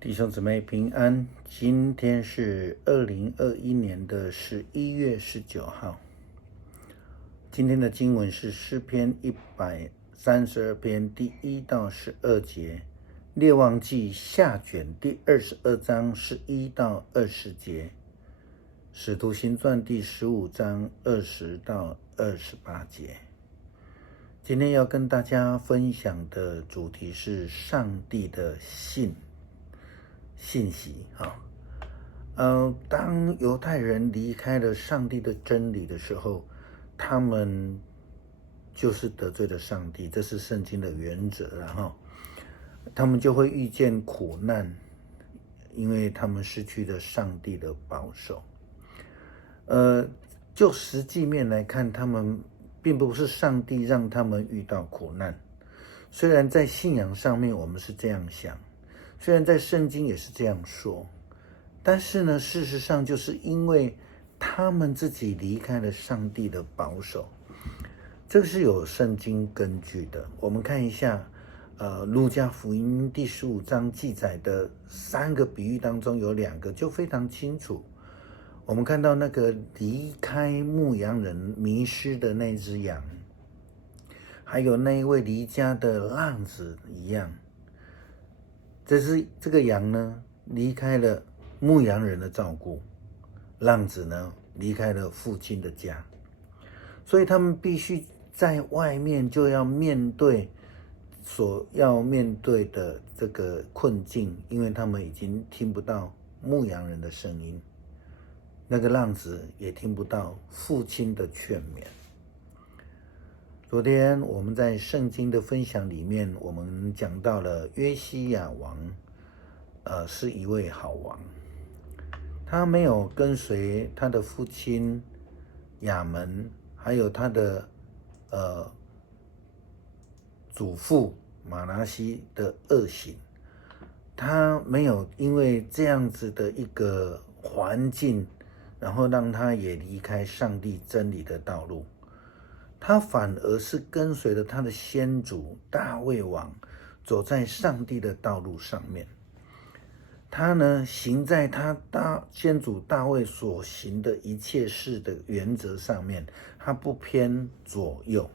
弟兄姊妹平安，今天是2021年的11月19号。今天的经文是诗篇132篇第1到12节，列王记下卷第22章11到20节，使徒行传第15章20到28节。今天要跟大家分享的主题是上帝的信息。当犹太人离开了上帝的真理的时候，他们就是得罪了上帝，这是圣经的原则。他们就会遇见苦难，因为他们失去了上帝的保守。就实际面来看，他们并不是上帝让他们遇到苦难。虽然在信仰上面我们是这样想，虽然在圣经也是这样说，但是呢，事实上就是因为他们自己离开了上帝的保守，这个是有圣经根据的。我们看一下，路加福音第15章记载的3个比喻当中，有2个就非常清楚。我们看到那个离开牧羊人迷失的那只羊，还有那一位离家的浪子一样。这个羊呢，离开了牧羊人的照顾，浪子呢，离开了父亲的家，所以他们必须在外面就要面对所要面对的这个困境，因为他们已经听不到牧羊人的声音，那个浪子也听不到父亲的劝勉。昨天我们在圣经的分享里面，我们讲到了约西亚王，是一位好王。他没有跟随他的父亲亚门，还有他的祖父马拿西的恶行。他没有因为这样子的一个环境，然后让他也离开上帝真理的道路。他反而是跟随了他的先祖大卫王，走在上帝的道路上面。他呢，行在他先祖大卫所行的一切事的原则上面，他不偏左右。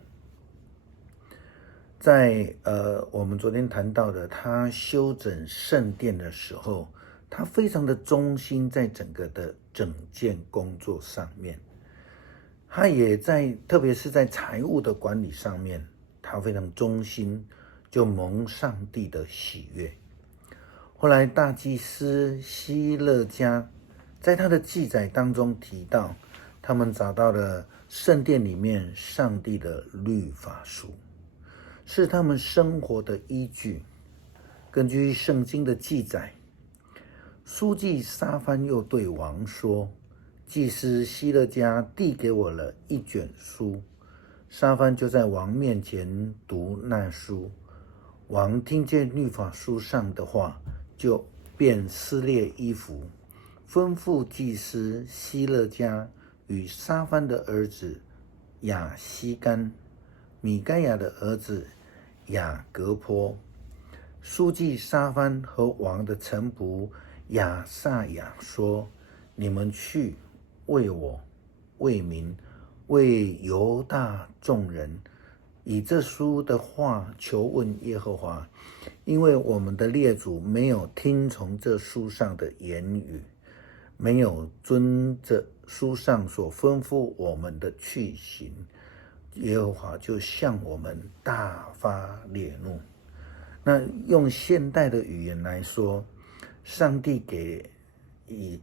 在我们昨天谈到的，他修整圣殿的时候，他非常的忠心在整个的整件工作上面。他也特别是在财务的管理上面，他非常忠心，就蒙上帝的喜悦。后来大祭司希勒家在他的记载当中提到，他们找到了圣殿里面上帝的律法书，是他们生活的依据。根据圣经的记载，书记撒番又对王说，祭司希勒家递给我了一卷书，撒番就在王面前读那书。王听见律法书上的话，就便撕裂衣服，吩咐祭司希勒家与撒番的儿子亚希干、米该亚的儿子雅各波、书记撒番和王的臣仆亚撒雅说，你们去为我、为民、为犹大众人，以这书的话求问耶和华，因为我们的列祖没有听从这书上的言语，没有遵着书上所吩咐我们的去行，耶和华就向我们大发烈怒。那用现代的语言来说，上帝给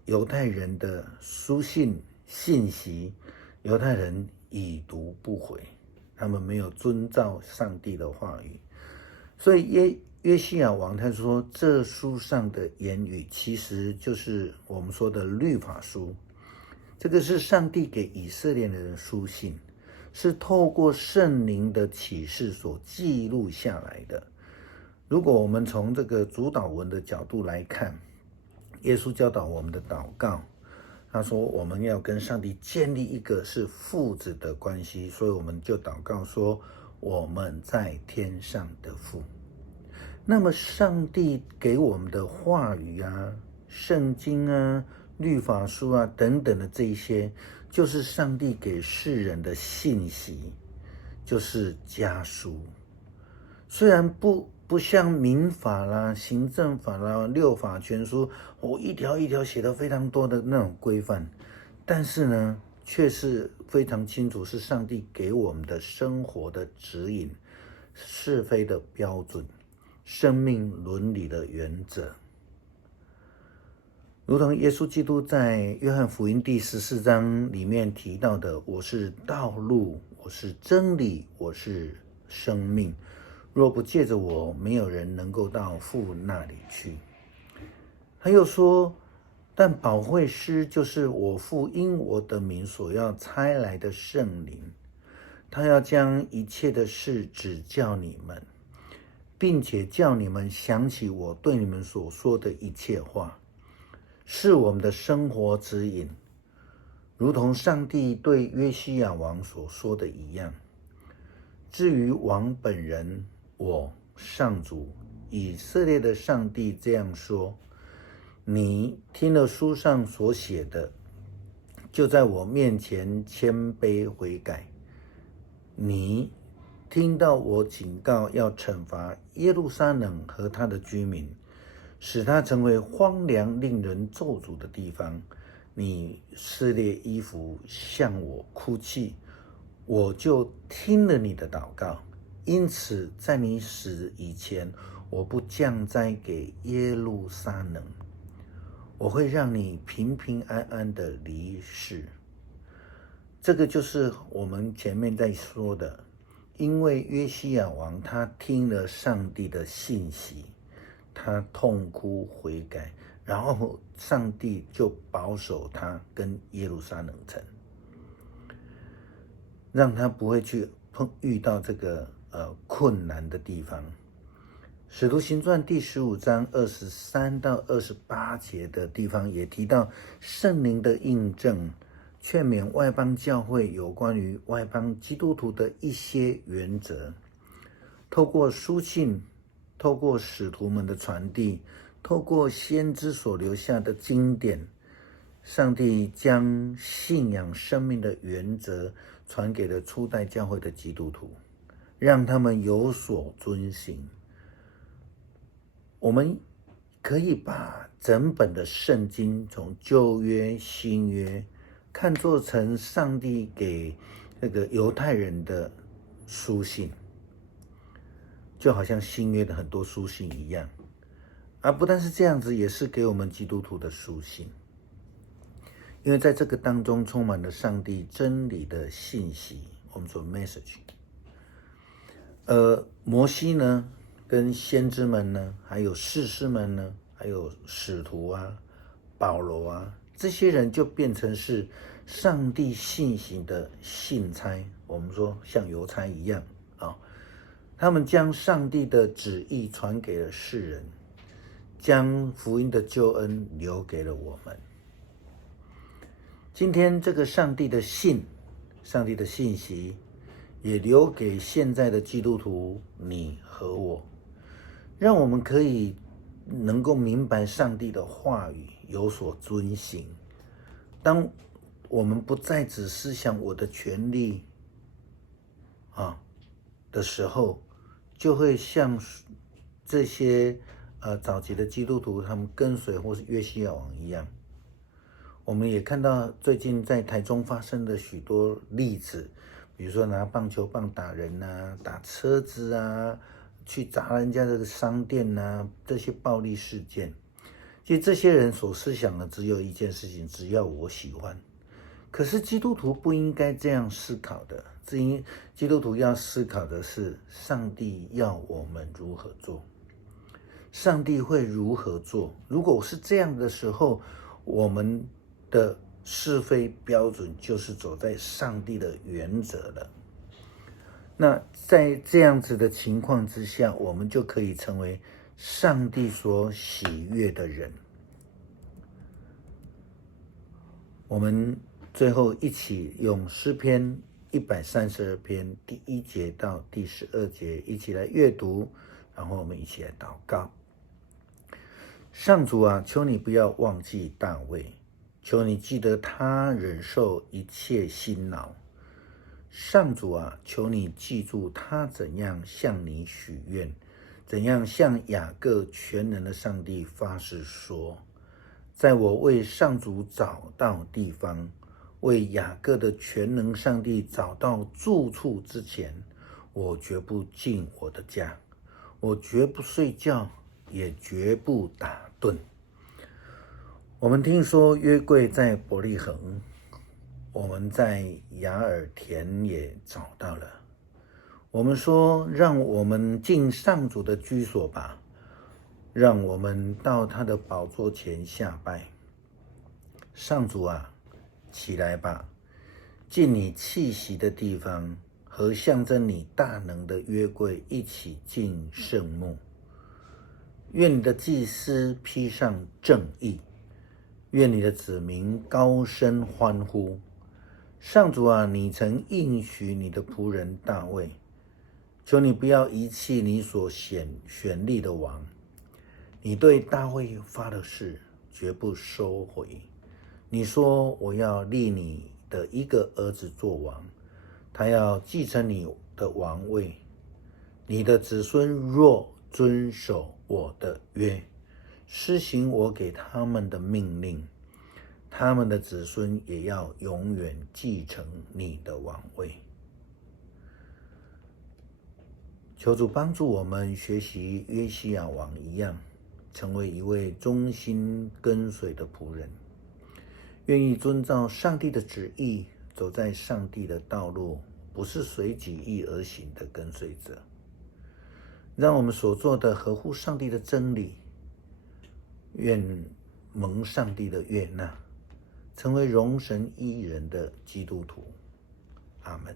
犹太人的书信息，犹太人已读不回，他们没有遵照上帝的话语。所以约西亚王他说，这书上的言语其实就是我们说的律法书，这个是上帝给以色列人的书信，是透过圣灵的启示所记录下来的。如果我们从这个主导文的角度来看，耶稣教导我们的祷告，他说我们要跟上帝建立一个是父子的关系，所以我们就祷告说，我们在天上的父。那么上帝给我们的话语啊、圣经啊、律法书啊等等的这一些，就是上帝给世人的信息，就是家书。虽然不像民法啦、行政法啦、六法全书，一条一条写的非常多的那种规范，但是呢，却是非常清楚，是上帝给我们的生活的指引、是非的标准、生命伦理的原则。如同耶稣基督在约翰福音第14章里面提到的：“我是道路，我是真理，我是生命。若不借着我，没有人能够到父那里去。”他又说：“但保惠师就是我父因我的名所要差来的圣灵，他要将一切的事指教你们，并且叫你们想起我对你们所说的一切话，是我们的生活指引，如同上帝对约西亚王所说的一样。至于王本人，我上主以色列的上帝这样说：你听了书上所写的，就在我面前谦卑悔改。你听到我警告要惩罚耶路撒冷和他的居民，使他成为荒凉令人咒诅的地方。你撕裂衣服向我哭泣，我就听了你的祷告。因此在你死以前，我不降灾给耶路撒冷，我会让你平平安安的离世。这个就是我们前面在说的，因为约西亚王他听了上帝的信息，他痛哭悔改，然后上帝就保守他跟耶路撒冷城，让他不会去遇到这个困难的地方。使徒行传第15章23到28节的地方也提到圣灵的印证，劝勉外邦教会有关于外邦基督徒的一些原则，透过书信，透过使徒们的传递，透过先知所留下的经典，上帝将信仰生命的原则传给了初代教会的基督徒，让他们有所遵行。我们可以把整本的圣经，从旧约、新约，看作成上帝给那个犹太人的书信，就好像新约的很多书信一样。而不但是这样子，也是给我们基督徒的书信，因为在这个当中充满了上帝真理的信息，我们说 message。摩西呢，跟先知们呢，还有士师们呢，还有使徒啊、保罗啊，这些人就变成是上帝信息的信差，我们说像邮差一样啊，他们将上帝的旨意传给了世人，将福音的救恩留给了我们。今天这个上帝的信，上帝的信息，也留给现在的基督徒你和我，让我们可以能够明白上帝的话语，有所遵行。当我们不再只思想我的权利的时候，就会像这些早期的基督徒他们跟随或是约西亚王一样。我们也看到最近在台中发生的许多例子，比如说拿棒球棒打人啊，打车子啊，去砸人家的商店啊，这些暴力事件。其实这些人所思想的只有一件事情，只要我喜欢。可是基督徒不应该这样思考的，基督徒要思考的是上帝要我们如何做，上帝会如何做。如果是这样的时候，我们的是非标准就是走在上帝的原则了。那在这样子的情况之下，我们就可以成为上帝所喜悦的人。我们最后一起用诗篇132篇第1节到第12节一起来阅读，然后我们一起来祷告。上主啊，求你不要忘记大卫，求你记得他忍受一切辛劳。上主啊，求你记住他怎样向你许愿，怎样向雅各全能的上帝发誓说，在我为上主找到地方，为雅各的全能上帝找到住处之前，我绝不进我的家，我绝不睡觉，也绝不打盹。我们听说约柜在伯利恒，我们在雅尔田也找到了。我们说，让我们进上主的居所吧，让我们到他的宝座前下拜。上主啊，起来吧，进你气息的地方，和象征你大能的约柜一起进圣幕。愿你的祭司披上正义，愿你的子民高声欢呼。上主啊，你曾应许你的仆人大卫，求你不要遗弃你所选立的王。你对大卫发的誓，绝不收回。你说，我要立你的一个儿子做王，他要继承你的王位。你的子孙若遵守我的约，施行我给他们的命令，他们的子孙也要永远继承你的王位。求主帮助我们学习约西亚王一样，成为一位忠心跟随的仆人，愿意遵照上帝的旨意，走在上帝的道路，不是随己意而行的跟随者。让我们所做的合乎上帝的真理，愿蒙上帝的悦纳，成为荣神益人的基督徒。阿们。